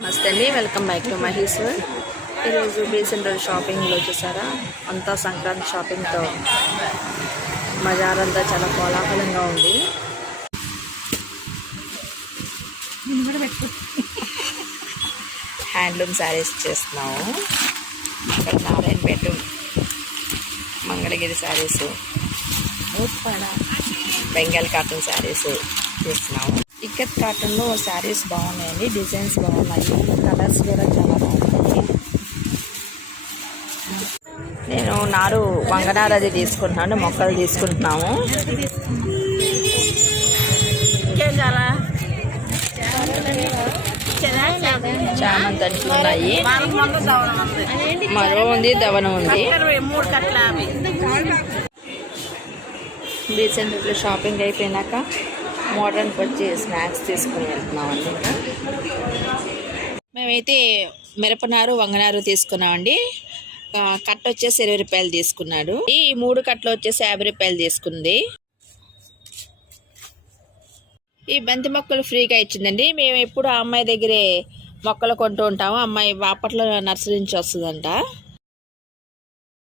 నమస్తే అండి, welcome back to Maheshwar. ఈరోజు బీసెంట్ రోడ్ షాపింగ్లో చూసారా, అంతా సంక్రాంతి షాపింగ్తో బజార్ అంతా చాలా కోలాహలంగా ఉంది. హ్యాండ్లూమ్ శారీస్ చేస్తున్నాము. ఇక్కడ నారాయణపేట మంగళగిరి శారీస్, బెంగాల్ కాటన్ శారీస్ చేస్తున్నాము. ఇక్కత్ కాటన్లో శారీస్ బాగున్నాయండి, డిజైన్స్ బాగున్నాయి, కలర్స్ కూడా చాలా బాగున్నాయి. నేను వంగనారు అది తీసుకుంటున్నాను, మొక్కలు తీసుకుంటున్నాము. చామంతి అంట్లు ఉన్నాయి, మరో ఉంది, దవనం ఉంది. రీసెంట్గా షాపింగ్ అయిపోయినాక మోడర్న్కి వచ్చి స్నాక్స్ తీసుకుని వెళ్తున్నామండి. మేమైతే మిరపనారు వంగనారు తీసుకున్నామండి. కట్ట వచ్చేసి 20 రూపాయలు తీసుకున్నాడు. ఈ 3 కట్టలు వచ్చేసి 50 రూపాయలు తీసుకుంది. ఈ బంతి మొక్కలు ఫ్రీగా ఇచ్చిందండి. మేము ఎప్పుడు ఆ అమ్మాయి దగ్గరే మొక్కలు కొంటూ ఉంటాము. అమ్మాయి బాపట్ల నర్సరీ నుంచి వస్తుందంట.